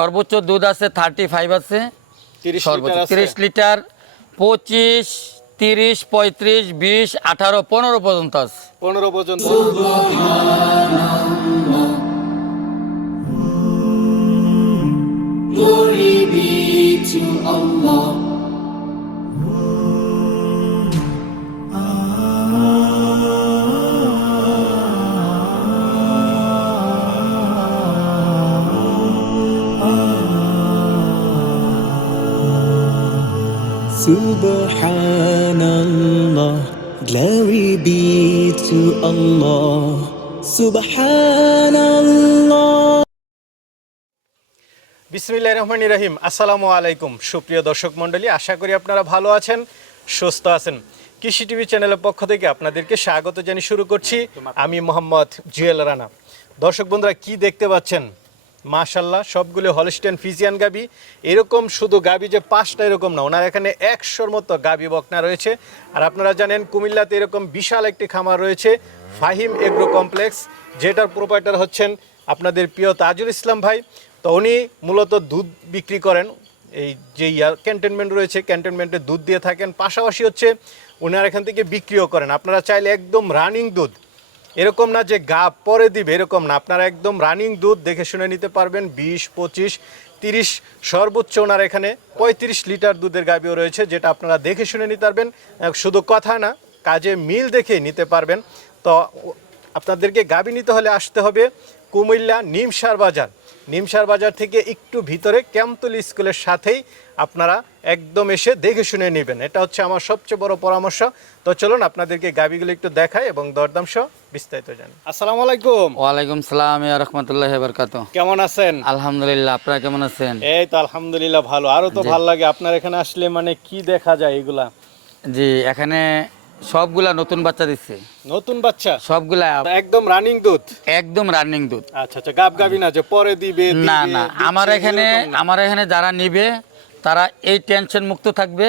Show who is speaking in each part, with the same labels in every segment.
Speaker 1: সর্বোচ্চ দুধ আছে থার্টি ফাইভ আছে।
Speaker 2: তিরিশ
Speaker 1: সর্বোচ্চ
Speaker 2: লিটার
Speaker 1: তিরিশ লিটার পঁচিশ তিরিশ পঁয়ত্রিশ বিশ আঠারো পনেরো পর্যন্ত আছে।
Speaker 2: পনেরো পর্যন্ত।
Speaker 3: Glory be to Allah.
Speaker 4: Subhanallah, glory be to Allah. Subhanallah.
Speaker 2: বিসমিল্লাহ রহমান রাহিম আসসালামু আলাইকুম সুপ্রিয় দর্শক মণ্ডলী আশা করি আপনারা ভালো আছেন সুস্থ আছেন। কৃষি টিভি চ্যানেলের পক্ষ থেকে আপনাদেরকে স্বাগত জানিয়ে শুরু করছি। আমি মোহাম্মদ জুয়েল রানা। দর্শক বন্ধুরা কি দেখতে পাচ্ছেন? মাশাল্লাহ সবগুলো হলস্টেন ফিজিয়ান গাবি। এরকম শুধু গাবি যে পাঁচটা এরকম না, ওনার এখানে একশোর মতো গাবি বকনা রয়েছে। আর আপনারা জানেন, কুমিল্লাতে এরকম বিশাল একটি খামার রয়েছে, ফাহিম এগ্রো কমপ্লেক্স, যেটার প্রোপাইটার হচ্ছেন আপনাদের প্রিয় তাজুল ইসলাম ভাই। তো উনি মূলত দুধ বিক্রি করেন, এই যে ইয়ার ক্যান্টনমেন্ট রয়েছে, ক্যান্টনমেন্টে দুধ দিয়ে থাকেন। পাশাপাশি হচ্ছে ওনার এখান থেকে বিক্রিও করেন। আপনারা চাইলে একদম রানিং দুধ এরকম না যে গা পরে দিবে, এরকম না। আপনারা একদম রানিং দুধ দেখে শুনে নিতে পারবেন, বিশ, পঁচিশ, তিরিশ সর্বোচ্চ ওনার এখানে পঁয়ত্রিশ লিটার দুধের গাবিও রয়েছে, যেটা আপনারা দেখে শুনে নিতে পারবেন। শুধু কথা না, কাজে মিল দেখে নিতে পারবেন। তো আপনাদেরকে গাবি নিতে হলে আসতে হবে কুমিল্লা নিমসার বাজার। নিমসার বাজার থেকে একটু ভিতরে ক্যাম্পতলি স্কুলের সাথেই আপনারা একদম এসে দেখে শুনে নেবেন। এটা হচ্ছে আমার সবচেয়ে বড় পরামর্শ। তো চলুন আপনাদেরকে গাবিগুলো একটু দেখাই এবং দরদাম সহ বিস্তারিত জানি। আসসালামু আলাইকুম।
Speaker 1: ওয়ালাইকুম সালাম রহমতুল্লাহ বরকাত।
Speaker 2: কেমন আছেন?
Speaker 1: আলহামদুলিল্লাহ আপনারা কেমন আছেন?
Speaker 2: এই তো আলহামদুলিল্লাহ ভালো। আরও তো ভালো লাগে আপনার এখানে আসলে মানে কি দেখা যায় এগুলা?
Speaker 1: জি এখানে সবগুলা নতুন বাচ্চা দিচ্ছে
Speaker 2: নতুন বাচ্চা?
Speaker 1: সবগুলা
Speaker 2: একদম রানিং দুধ?
Speaker 1: একদম রানিং দুধ।
Speaker 2: আচ্ছা আচ্ছা গাব গাবি না যে পরে দিবে
Speaker 1: না না আমার এখানে আমার এখানে যারা নিবে তারা এই টেনশন মুক্ত থাকবে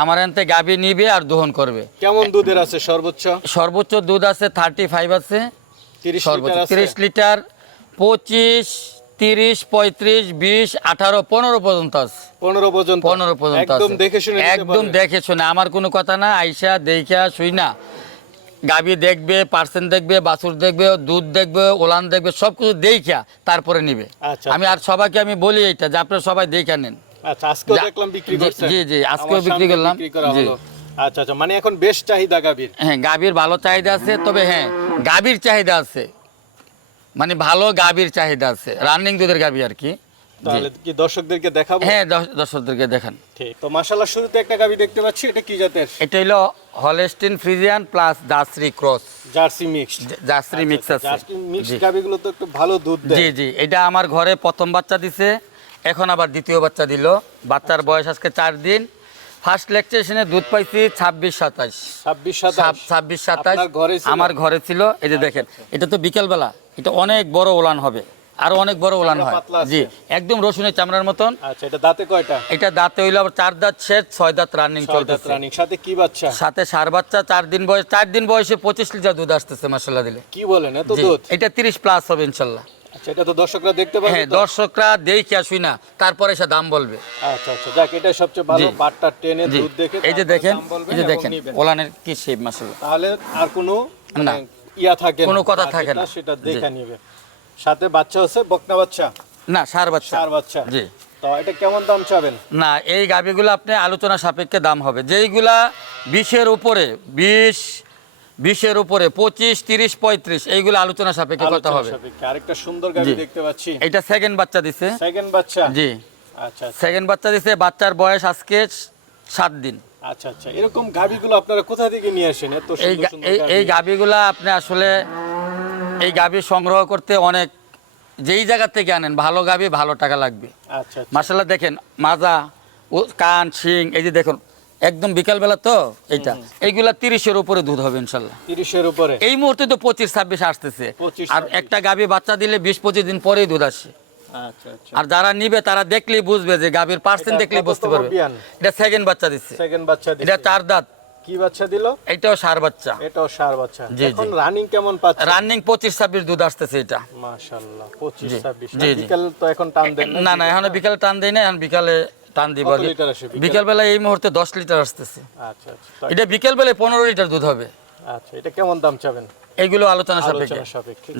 Speaker 1: আমার থেকে গাবি নিবে আর দহন করবে।
Speaker 2: কেমন দুধের আছে সর্বোচ্চ?
Speaker 1: সর্বোচ্চ দুধ আছে থার্টি ফাইভ আছে সর্বোচ্চ তিরিশ লিটার পঁচিশ তিরিশ পঁয়ত্রিশ বিশ আঠারো পনেরো পর্যন্ত আছে।
Speaker 2: পনেরো পর্যন্ত।
Speaker 1: পনেরো পর্যন্ত
Speaker 2: একদম দেখে শুনে
Speaker 1: একদম দেখে শুনে। আমার কোনো কথা না আইসা দেখা শুই না। গাবি দেখবে পার্সেন্ট দেখবে বাছুর দেখবে দুধ দেখবে ওলান দেখবে সব কিছু দেখা তারপরে নিবে।
Speaker 2: আচ্ছা,
Speaker 1: আমি আর সবাইকে আমি বলি এটা যে আপনারা সবাই দেখে নেন।
Speaker 2: আচ্ছা
Speaker 1: জি, জি, আজকেও বিক্রি করলাম। জি।
Speaker 2: আচ্ছা আচ্ছা মানে এখন বেশ চাহিদা গাভীর।
Speaker 1: হ্যাঁ গাভীর ভালো চাহিদা আছে তবে হ্যাঁ গাভীর চাহিদা আছে। মানে ভালো গাভীর চাহিদা আছে রানিং দুধের গাভী আর কি।
Speaker 2: তাহলে কি দর্শকদেরকে দেখাবো?
Speaker 1: হ্যাঁ দর্শকদেরকে দেখান।
Speaker 2: ঠিক তো মাশাআল্লাহ শুরুতে একটা দেখতে পাচ্ছি এটা কি জাতের?
Speaker 1: এটা হলো Holstein Friesian plus Dasari cross.
Speaker 2: Jersey mixed.
Speaker 1: Jersey mix আছে।
Speaker 2: জার্সি মিক্সড
Speaker 1: জি।
Speaker 2: তো একটু ভালো দুধ দেয়।
Speaker 1: জি এটা আমার ঘরে প্রথম বাচ্চা দিছে এখন আবার দ্বিতীয় বাচ্চা দিল। বাচ্চার বয়স আজকে চার দিন। ফার্স্ট লেকচারেশনে দুধ পাইছি ছাব্বিশ সাতাশ।
Speaker 2: 26 27
Speaker 1: ছাব্বিশ সাতাশ আমার ঘরে ছিল। এই যে দেখেন এটা তো বিকেলবেলা এটা অনেক বড় ওলান হবে। আরও অনেক বড় ওলান হয়। জি একদম রসুনের চামড়ার মতন।
Speaker 2: আচ্ছা এটা দাঁতে কয়টা?
Speaker 1: এটা দাঁতে হইল আবার চার দাঁত শেষ ছয় দাঁত রানিং চলতেছে।
Speaker 2: রানিং সাথে কি বাচ্চা?
Speaker 1: সাথে সার বাচ্চা চার দিন বয়স চার দিন বয়সে পঁচিশ লিটার দুধ আসতেছে মশলা দিলে।
Speaker 2: কি বলেন এত দুধ?
Speaker 1: এটা তিরিশ প্লাস হবে ইনশাল্লাহ
Speaker 2: আচ্ছা এটা তো দর্শকরা দেখতে পাবে
Speaker 1: হ্যাঁ দর্শকরা দেখি আসুই না তারপরে সে দাম বলবে।
Speaker 2: আচ্ছা আচ্ছা যাক এটা সবচেয়ে ভালো পাটটা টেনে দুধ দেখে
Speaker 1: এই যে দেখেন এই যে দেখেন ওলানের কি শেপ মাসাল্লাহ
Speaker 2: তাহলে আর কোনো
Speaker 1: না।
Speaker 2: মানে ইয়া থাকে
Speaker 1: কোনো কথা থাকে না।
Speaker 2: সেটা দেখে নিবে। সাথে বাচ্চা হচ্ছে বকনা বাচ্চা?
Speaker 1: না সার বাচ্চা।
Speaker 2: চার বাচ্চা।
Speaker 1: জি।
Speaker 2: তো এটা কেমন দাম চাবেন?
Speaker 1: না এই গাভিগুলো আপনি আলোচনা সাপেক্ষে দাম হবে। যেইগুলা বিশের উপরে বিশ বিশের উপরে পঁচিশ তিরিশ পঁয়ত্রিশ এইগুলো আলোচনা সাপেক্ষে কথা হবে।
Speaker 2: আরেকটা সুন্দর গাড়ি দেখতে পাচ্ছি।
Speaker 1: এটা সেকেন্ড বাচ্চা দিছে।
Speaker 2: সেকেন্ড বাচ্চা?
Speaker 1: জি।
Speaker 2: আচ্ছা আচ্ছা।
Speaker 1: সেকেন্ড বাচ্চা দিছে বাচ্চার বয়স আজকে সাত দিন।
Speaker 2: আচ্ছা আচ্ছা। এরকম গাভিগুলো আপনারা কোথা থেকে নিয়ে আসেন? এত গাভী?
Speaker 1: এই গাভিগুলা আপনি আসলে এই গাভি সংগ্রহ করতে অনেক যেই জায়গা থেকে আনেন ভালো গাভি ভালো টাকা লাগবে।
Speaker 2: আচ্ছা আচ্ছা।
Speaker 1: মাসাল্লাহ দেখেন মাজা ও কান শিং এই যে দেখুন একদম বিকালবেলা তো এইটা। এইগুলা তিরিশের উপরে দুধ হবে ইনশাল্লাহ
Speaker 2: তিরিশের উপরে?
Speaker 1: এই মুহূর্তে তো পঁচিশ ছাব্বিশ আসতেছে। আর একটা গাভি বাচ্চা দিলে বিশ পঁচিশ দিন পরেই দুধ আসে।
Speaker 2: আচ্ছা
Speaker 1: আর যারা নিবে তারা দেখলেই বুঝবে যে গাভীর পার্সেন্ট দেখলেই বুঝতে পারবে। এটা সেকেন্ড বাচ্চা দিচ্ছে
Speaker 2: সেকেন্ড বাচ্চা
Speaker 1: এটা চার দাঁত।
Speaker 2: কি বাচ্চা দিল?
Speaker 1: এটাও সার বাচ্চা।
Speaker 2: এটাও সার বাচ্চা। এখন রানিং কেমন পাচ্ছে?
Speaker 1: রানিং পঁচিশ ছাব্বিশ দুধ আসতেছে এটা।
Speaker 2: মাশাআল্লাহ 25
Speaker 1: জি,
Speaker 2: 26
Speaker 1: জি, জি।
Speaker 2: তো এখন টান দেন
Speaker 1: না না এখন বিকালে টান দেয় না এখন বিকালে টান দিব
Speaker 2: বিকালে?
Speaker 1: বিকাল? বেলা এই মুহূর্তে দশ লিটার আসতেছে।
Speaker 2: আচ্ছা আচ্ছা।
Speaker 1: এটা বিকেল বেলায় পনেরো লিটার দুধ হবে।
Speaker 2: আচ্ছা এটা কেমন দাম চাবেন?
Speaker 1: এইগুলো আলোচনা সাপেক্ষে।
Speaker 2: আলোচনা সাপেক্ষে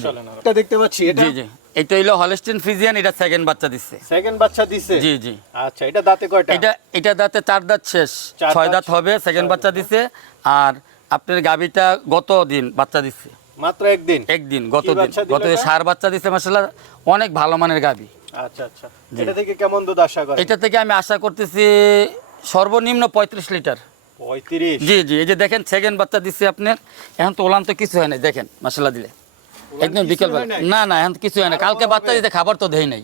Speaker 2: এটা দেখতে পাচ্ছি এটা?
Speaker 1: জি জি। এটা হইল হলস্টিন ফ্রিজিয়ান এটা সেকেন্ড বাচ্চা দিচ্ছে
Speaker 2: সেকেন্ড বাচ্চা দিছে?
Speaker 1: জি জি।
Speaker 2: আচ্ছা এটা দাঁতে কয়টা?
Speaker 1: এটা এটা দাঁতে চার দাঁত শেষ। ছয়
Speaker 2: দাঁত
Speaker 1: হবে সেকেন্ড বাচ্চা দিছে। আর আপনার গাবিটা গত দিন বাচ্চা দিচ্ছে
Speaker 2: মাত্র একদিন?
Speaker 1: একদিন গত দিন। গত দিন সার বাচ্চা দিচ্ছে মাসাল্লাহ অনেক ভালো মানের গাবি
Speaker 2: আচ্ছা আচ্ছা। এটা থেকে কেমন দুধ আশা করেন?
Speaker 1: এটা থেকে আমি আশা করতেছি সর্বনিম্ন পঁয়ত্রিশ লিটার।
Speaker 2: 35
Speaker 1: জি জি এই যে দেখেন সেকেন্ড বাচ্চা দিচ্ছে আপনার। এখন তো ওলান তো কিছু হয় না দেখেন মশলা দিলে। একদম
Speaker 2: কিছু
Speaker 1: বিকেল
Speaker 2: নাই?
Speaker 1: না না এখন কিছু হয় না কালকে বাচ্চা? দিতে খাবার তো দেয় নাই।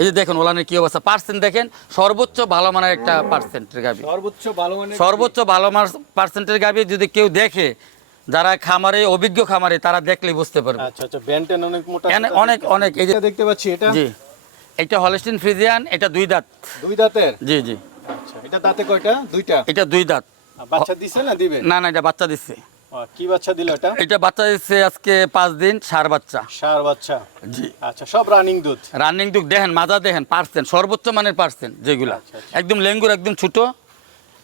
Speaker 1: এই যে দেখেন ওলানের কি অবস্থা। পার্সেন্ট দেখেন সর্বোচ্চ ভালো মানের একটা পার্সেন্টের গাবি
Speaker 2: সর্বোচ্চ ভালো মানের
Speaker 1: সর্বোচ্চ ভালো মার পার্সেন্টের গাবি যদি কেউ দেখে যারা খামারে অভিজ্ঞ খামারে তারা দেখলে বুঝতে পারবে।
Speaker 2: আচ্ছা আচ্ছা ব্যান্টেন অনেক মোটা
Speaker 1: অনেক অনেক এই যে
Speaker 2: দেখতে পাচ্ছি এটা?
Speaker 1: জি এটা হলস্টিন ফ্রিজিয়ান এটা দুই দাঁত।
Speaker 2: দুই দাঁতের?
Speaker 1: জি জি।
Speaker 2: আচ্ছা এটা দাঁতে কয়টা? দুইটা?
Speaker 1: এটা দুই দাঁত।
Speaker 2: বাচ্চা দিছে না দিবে?
Speaker 1: না না এটা বাচ্চা দিচ্ছে
Speaker 2: কি বাচ্চা দিল এটা?
Speaker 1: এটা বাচ্চা দিচ্ছে আজকে পাঁচ দিন সার বাচ্চা।
Speaker 2: সার বাচ্চা।
Speaker 1: জি।
Speaker 2: আচ্ছা সব রানিং দুধ?
Speaker 1: রানিং দুধ দেখেন মাজা দেখেন পার্সেন্ট সর্বোচ্চ মানের পার্সেন্ট যেগুলা।
Speaker 2: আচ্ছা, আচ্ছা।
Speaker 1: একদম লেঙ্গুর একদম ছোট।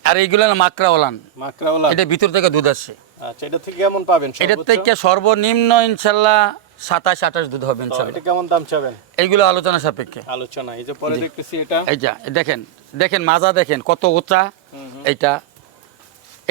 Speaker 1: আর এইগুলো না মাকড়া ওলান
Speaker 2: মাকড়াওয়ালা।
Speaker 1: এটা ভিতর থেকে দুধ আসে।
Speaker 2: আচ্ছা এটা থেকে কেমন পাবেন সর্বোচ্চ?
Speaker 1: থেকে সর্বনিম্ন ইনশাল্লাহ সাতাশ আঠাশ দুধ হবে ইনশাল্লাহ।
Speaker 2: এটা কেমন দাম চাবেন?
Speaker 1: এইগুলো আলোচনা সাপেক্ষে।
Speaker 2: আলোচনা এই যে পরে দেখতেছি এটা।
Speaker 1: এইটা দেখেন দেখেন মাজা দেখেন কত উঁচা। এইটা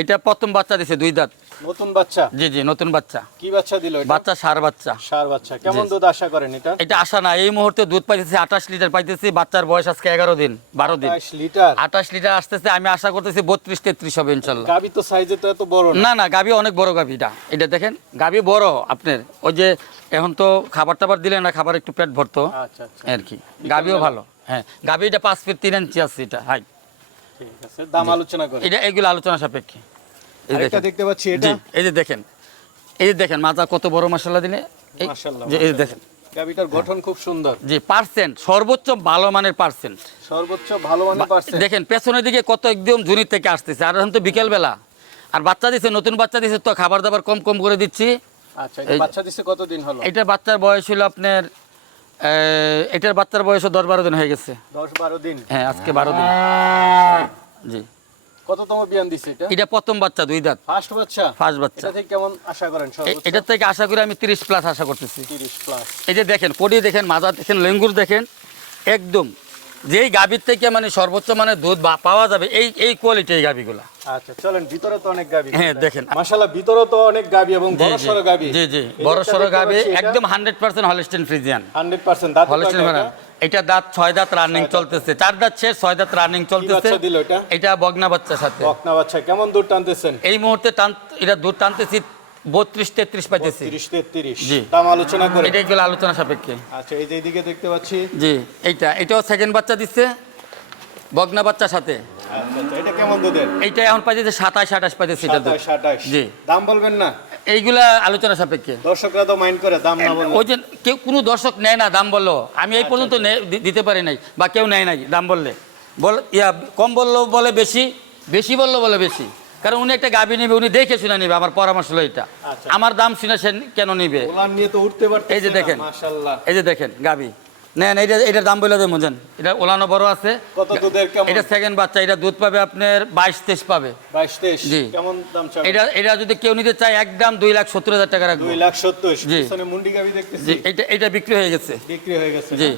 Speaker 1: এটা প্রথম বাচ্চা দিছে দুই দাঁত।
Speaker 2: নতুন বাচ্চা?
Speaker 1: জি জি নতুন বাচ্চা।
Speaker 2: কি বাচ্চা দিল এটা?
Speaker 1: বাচ্চা সার বাচ্চা।
Speaker 2: সার বাচ্চা। কেমন দুধ আশা করেন এটা?
Speaker 1: এটা আসা না এই মুহূর্তে দুধ পাইতেছি আঠাশ লিটার পাইতেছি বাচ্চার বয়স আজকে এগারো দিন বারো দিন।
Speaker 2: 28 লিটার?
Speaker 1: আঠাশ লিটার আসতেছে আমি আশা করতেছি বত্রিশ তেত্রিশ হবে ইনশাল্লাহ।
Speaker 2: গাবি তো সাইজে তো এত বড় না।
Speaker 1: না না গাবি অনেক বড় গাবিটা এটা। দেখেন গাবি বড় আপনার। ওই যে এখন তো খাবার টাবার দিলে না খাবার একটু পেট ভরতো।
Speaker 2: আচ্ছা আচ্ছা।
Speaker 1: আর কি। গাবিও ভালো। হ্যাঁ পাঁচ ফিট তিন ইঞ্চি আছে এটা হাই
Speaker 2: ঠিক আছে দাম আলোচনা করি
Speaker 1: এটা এগুলো আলোচনা সাপেক্ষে।
Speaker 2: দেখতে পাচ্ছি এটা।
Speaker 1: এই যে দেখেন এই যে দেখেন মাজা কত বড় মশলা দিলে? এই যে দেখেন।
Speaker 2: গাবিটার গঠন খুব সুন্দর।
Speaker 1: জি পার্সেন্ট সর্বোচ্চ ভালো মানের পার্সেন্ট।
Speaker 2: সর্বোচ্চ ভালো মানের পারছে
Speaker 1: দেখেন পেছনের দিকে কত একদম জুনির থেকে আসতেছে। আর এখন তো বিকেলবেলা। আর বাচ্চা দিছে নতুন বাচ্চা দিছে তো খাবার দাবার কম কম করে দিচ্ছি।
Speaker 2: আচ্ছা বাচ্চা দিছে কতদিন হলো?
Speaker 1: এটা বাচ্চার বয়স হলো আপনার এটার বাচ্চার বয়স দশ বারো দিন হয়ে গেছে।
Speaker 2: দশ বারো দিন?
Speaker 1: হ্যাঁ আজকে বারো দিন। জি।
Speaker 2: কততম বিয়ান দিছে এটা?
Speaker 1: এটা প্রথম বাচ্চা দুই দাঁত।
Speaker 2: ফার্স্ট বাচ্চা?
Speaker 1: ফার্স্ট বাচ্চা।
Speaker 2: এটা থেকে কেমন আশা করেন সর্বোচ্চ?
Speaker 1: থেকে আশা করি আমি তিরিশ প্লাস আশা করতেছি।
Speaker 2: 30 প্লাস
Speaker 1: এই যে দেখেন কোডি দেখেন মাজা দেখেন লেঙ্গুর দেখেন একদম যেই গাভীর থেকে মানে সর্বোচ্চ মানে দুধ পাওয়া যাবে এই এই কোয়ালিটি এই গাভীগুলা।
Speaker 2: আচ্ছা চলেন ভিতরে তো অনেক গাবি
Speaker 1: হ্যাঁ, দেখেন।
Speaker 2: মাশাআল্লাহ ভিতরে তো অনেক গাবি এবং বড় সরো গাবি
Speaker 1: জি জি বড় সড়ো গাভী একদম হান্ড্রেড পার্সেন্ট হলিস্টিন ফ্রিজিয়ান
Speaker 2: 100% দাঁত
Speaker 1: হলিস্টিন এটা? দাঁত ছয় দাঁত রানিং চলতেছে। চার দাঁত শেষ ছয় দাঁত রানিং চলতেছে।
Speaker 2: এটা?
Speaker 1: এটা বগনা বাচ্চার সাথে।
Speaker 2: বকনা বাচ্চা কেমন দুধ টানতেছেন?
Speaker 1: এই মুহূর্তে টান এটা দুধ টানতেছি বত্রিশ তেত্রিশ পাইতেছি
Speaker 2: 30 33 দাম আলোচনা করে।
Speaker 1: এটা এগুলো আলোচনা সাপেক্ষে।
Speaker 2: আচ্ছা এই যে এইদিকে দেখতে পাচ্ছি।
Speaker 1: জি এইটা এটাও সেকেন্ড বাচ্চা দিচ্ছে বগনা বাচ্চার সাথে।
Speaker 2: আচ্ছা আচ্ছা এটা কেমন দুধের?
Speaker 1: এইটা এখন পাইতেছে সাতাশ আঠাশ পাইতেছে এটা দুধ।
Speaker 2: 27 28
Speaker 1: জি।
Speaker 2: দাম বলবেন না?
Speaker 1: এইগুলা আলোচনা সাপেক্ষে।
Speaker 2: দর্শকরা তো মাইন্ড করে দাম না বললে।
Speaker 1: ওই যে কেউ কোনো দর্শক নেয় না দাম বলল। আমি এই পর্যন্ত নে- দিতে পারি নাই বা কেউ নেয় নাই দাম বললে। বল ইয়া কম বলল বলে বেশি বেশি বলল বলে বেশি। কারণ উনি একটা গাবি নেবে উনি দেখে শুনে নেবে আমার পরামর্শ হলো এটা।
Speaker 2: আচ্ছা।
Speaker 1: আমার দাম শুনে সে কেন নিবে? এই যে দেখেন। এই যে দেখেন গাবি নেন এটা এটার দাম বলে দেবেন এটা ওলানো বড় আছে। এটা সেকেন্ড বাচ্চা এটা দুধ পাবে আপনার বাইশ তেইশ পাবে। জি। এটা এটা যদি কেউ নিতে চায় একদম দুই লাখ সত্তর হাজার টাকা রাখব।
Speaker 2: 2 লাখ 70
Speaker 1: জি।
Speaker 2: পিছনে মুন্ডি গাবি দেখতেছি।
Speaker 1: জি এটা এটা বিক্রি হয়ে গেছে।
Speaker 2: বিক্রি হয়ে গেছে
Speaker 1: জি।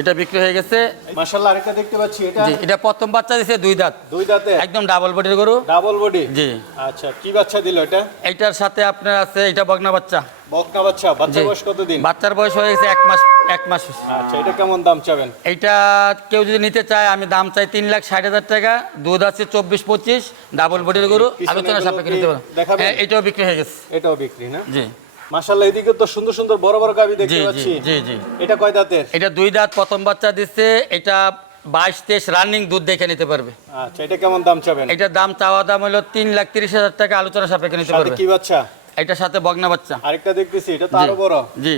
Speaker 1: এটা বিক্রি হয়ে গেছে।
Speaker 2: মাশাআল্লাহ আরেকটা দেখতে পাচ্ছি এটা?
Speaker 1: জি এটা প্রথম বাচ্চা দিছে দুই দাঁত।
Speaker 2: দুই দাঁতে?
Speaker 1: একদম ডাবল বডির গরু।
Speaker 2: ডাবল বডি
Speaker 1: জি।
Speaker 2: আচ্ছা কি বাচ্চা দিল এটা?
Speaker 1: এইটার সাথে আপনার আছে এটা বগনা বাচ্চা।
Speaker 2: বকনা বাচ্চা বাচ্চা বয়স কত দিন
Speaker 1: বাচ্চার বয়স হয়ে গেছে এক মাস এক মাস
Speaker 2: আচ্ছা এটা কেমন দাম চাবেন?
Speaker 1: এইটা কেউ যদি নিতে চায় আমি দাম চাই তিন লাখ ষাট হাজার টাকা। দুধ আছে চব্বিশ পঁচিশ ডাবল বডির গরু। আলোচনা সাপেক্ষে নিতে পারো হ্যাঁ এটাও বিক্রি হয়ে গেছে।
Speaker 2: এটাও বিক্রি না?
Speaker 1: জি।
Speaker 2: মাশাআল্লাহ এদিকে তো সুন্দর সুন্দর বড় বড় গাবি দেখতে পাচ্ছি।
Speaker 1: জি জি।
Speaker 2: এটা কয় দাঁতের?
Speaker 1: এটা দুই দাঁত প্রথম বাচ্চা দিচ্ছে এটা বাইশ তেইশ রানিং দুধ দেখে নিতে পারবে।
Speaker 2: আচ্ছা এটা কেমন দাম চাবেন?
Speaker 1: এটার দাম চাওয়া দাম হলো তিন লাখ তিরিশ হাজার টাকা আলোচনা সাপেক্ষে নিতে
Speaker 2: সাথে
Speaker 1: পারবে।
Speaker 2: কি বাচ্চা?
Speaker 1: এটার সাথে বগনা বাচ্চা।
Speaker 2: আরেকটা দেখতেছি এটা তো আরও বড়।
Speaker 1: জি।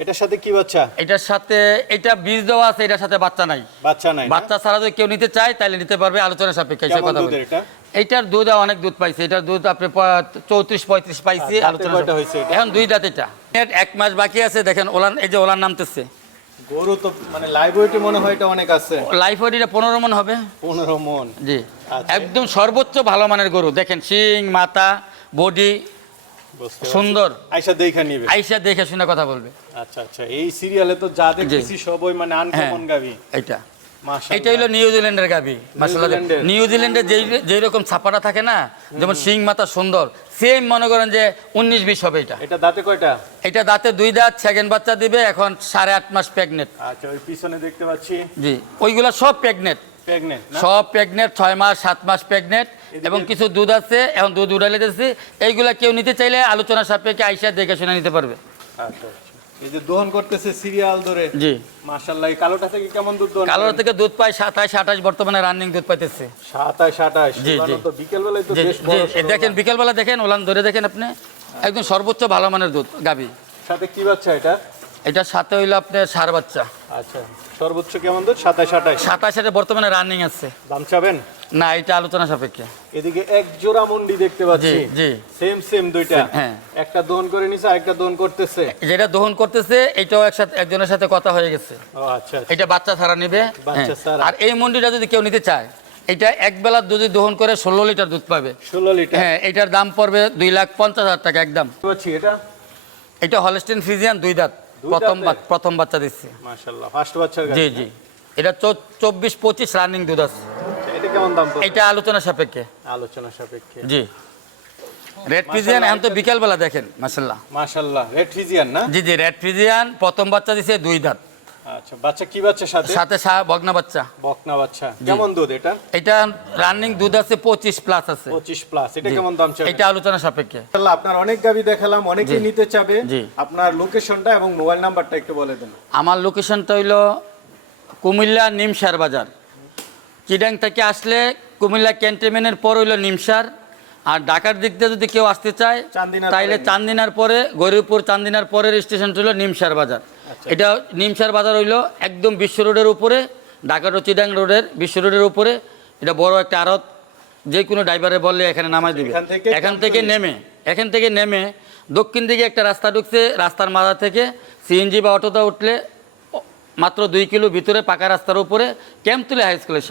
Speaker 2: এটার সাথে কি বাচ্চা?
Speaker 1: এটার সাথে এটা বীজ দেওয়া আছে এটার সাথে বাচ্চা নাই।
Speaker 2: বাচ্চা নাই
Speaker 1: বাচ্চা ছাড়া যদি কেউ নিতে চায় তাহলে নিতে পারবে আলোচনা সাপেক্ষে কথা বলি।
Speaker 2: এটা
Speaker 1: এইটার দুধ অনেক দুধ পাইছে এটার দুধ আপনি চৌত্রিশ পঁয়ত্রিশ পাইছি। আলোচনা
Speaker 2: হয়েছে
Speaker 1: এখন দুই দাঁত এটা এক মাস বাকি আছে দেখেন ওলান এই যে ওলান নামতেছে।
Speaker 2: গরু তো মানে লাইভ ওয়েটে মনে হয় এটা অনেক আছে।
Speaker 1: ওয়েট পনেরো মন হবে।
Speaker 2: পনেরো মন।
Speaker 1: জি।
Speaker 2: আচ্ছা।
Speaker 1: একদম সর্বোচ্চ ভালো মানের গরু। দেখেন শিং মাথা বডি সুন্দর।
Speaker 2: আইসা দেখা নিবে।
Speaker 1: দেখে শুনে কথা বলবে।
Speaker 2: আচ্ছা আচ্ছা। এই সিরিয়ালে তো যা সবই মানে
Speaker 1: হ্যাঁ
Speaker 2: আনকমন গাবি।
Speaker 1: এইটা।
Speaker 2: মাশাআল্লাহ
Speaker 1: এটা হলো নিউজিল্যান্ডের গাবি মাসাল্লাহ?
Speaker 2: নিউজিল্যান্ডের
Speaker 1: যেই যেই রকম ছাপাটা থাকে না যেমন শিং মাথা সুন্দর সেম মনে করেন যে উনিশ বিশ হবে এটা।
Speaker 2: এটা দাঁতে কয়টা?
Speaker 1: এটা দাঁতে দুই দাঁত সেকেন্ড বাচ্চা দিবে এখন সাড়ে আট মাস প্রেগনেন্ট
Speaker 2: আচ্ছা ওই পিছনে দেখতে পাচ্ছি।
Speaker 1: জি ওইগুলা সব প্রেগনেন্ট সব প্রেগনেন্ট ছয় মাস সাত মাস প্রেগনেন্ট এবং কিছু দুধ আছে এখন দুধ উড়ালে দিচ্ছি এইগুলা কেউ নিতে চাইলে আলোচনা সাপেক্ষে আইসা দেখে শুনে নিতে পারবে।
Speaker 2: আচ্ছা আচ্ছা। এই যে দোহন করতেছে সিরিয়াল ধরে
Speaker 1: জি।
Speaker 2: মাশাআল্লাহ কালোটা থেকে কেমন দুধ দোহন
Speaker 1: থেকে দুধ পায় বর্তমানে রানিং দুধ পাইতেছে।
Speaker 2: সাতাশ আঠাশ
Speaker 1: জি, জি।
Speaker 2: তো বিকেল বেলায় তো বেশ বড়
Speaker 1: দেখেন
Speaker 2: বিকেল
Speaker 1: বিকেলবেলা দেখেন ওলান ধরে দেখেন আপনি একদম সর্বোচ্চ ভালো মানের দুধ গাবি
Speaker 2: সাথে কি বাচ্চা এটা?
Speaker 1: এটার সাথে হইল আপনার সার বাচ্চা।
Speaker 2: আচ্ছা সর্বোচ্চ কেমন দুধ সাতাশ আঠাশ।
Speaker 1: সাতাশের বর্তমানে রানিং আছে।
Speaker 2: দাম চাবেন?
Speaker 1: না এটা আলোচনা সাপেক্ষে।
Speaker 2: এদিকে এক জোড়া মন্ডি দেখতে পাচ্ছি।
Speaker 1: জি।
Speaker 2: সেম সেম দুইটা।
Speaker 1: হ্যাঁ।
Speaker 2: একটা দোহন করে নিছে আরেকটা দোহন করতেছে।
Speaker 1: যেটা দহন করতেছে এটাও একসাথে একজনের সাথে কথা হয়ে গেছে।
Speaker 2: ও আচ্ছা আচ্ছা।
Speaker 1: এটা বাচ্চা ছাড়া নিবে
Speaker 2: বাচ্চা
Speaker 1: হ্যাঁ।
Speaker 2: ছাড়া।
Speaker 1: আর এই মন্ডিটা যদি কেউ নিতে চায় এটা এক বেলার দুধ দহন করে ষোলো লিটার দুধ পাবে।
Speaker 2: ষোলো লিটার?
Speaker 1: হ্যাঁ এটার দাম পড়বে দুই লাখ পঞ্চাশ হাজার টাকা একদম।
Speaker 2: এটা?
Speaker 1: এটা হলস্টেন ফ্রিজিয়ান দুই দাঁত। প্রথম প্রথম বাচ্চা দিচ্ছে।
Speaker 2: মাশাআল্লাহ ফার্স্ট বাচ্চার
Speaker 1: জি জি। এটা চব্বিশ পঁচিশ রানিং দুধ আছে।
Speaker 2: এটা কেমন দাম
Speaker 1: এটা আলোচনা সাপেক্ষে।
Speaker 2: আলোচনা সাপেক্ষে।
Speaker 1: জি। রেড ফ্রিজিয়ান এখন তো বিকালবেলা দেখেন
Speaker 2: মাশাআল্লাহ। রেড না?
Speaker 1: জি জি রেড ফ্রিজিয়ান প্রথম বাচ্চা দিছে দুই দাঁত।
Speaker 2: আচ্ছা বাচ্চা কি বাচ্চা সাথে?
Speaker 1: সাথে সা- বগনা বাচ্চা।
Speaker 2: বকনা বাচ্চা। কেমন দুধ এটা?
Speaker 1: এটা রানিং দুধ আছে পঁচিশ প্লাস আছে।
Speaker 2: পঁচিশ প্লাস এটা কেমন দাম
Speaker 1: এটা আলোচনা সাপেক্ষে।
Speaker 2: মাশাআল্লাহ, আপনার অনেক গাবি দেখালাম অনেকেই নিতে চাবে। আপনার লোকেশনটা এবং মোবাইল নাম্বারটা একটু বলে দেন।
Speaker 1: আমার লোকেশনটা হইল কুমিল্লা নিমসার বাজার। চিডাং থেকে আসলে কুমিল্লা ক্যান্টনমেন্টের পর হইল নিমসার। আর ঢাকার দিক দিয়ে যদি কেউ আসতে চায় তাইলে। চান্দিনার পরে গরিবপুর চান্দিনার পরের স্টেশনটা হলো নিমসার বাজার। এটা নিমসার বাজার হইল একদম বিশ্ব রোডের উপরে ঢাকা চিডাং রোডের বিশ্ব রোডের উপরে। এটা বড় একটা আড়ত যে কোনো ড্রাইভারে বললে এখানে নামাই দিবে।
Speaker 2: এখান থেকে
Speaker 1: এখান থেকে নেমে এখান থেকে নেমে দক্ষিণ দিকে একটা রাস্তা ঢুকছে রাস্তার মাথা থেকে সিএনজি বা অটোতে উঠলে মাত্র দুই কিলো ভিতরে পাকা রাস্তার উপরে ক্যাম্প তুলে হাই স্কুলের সামনে।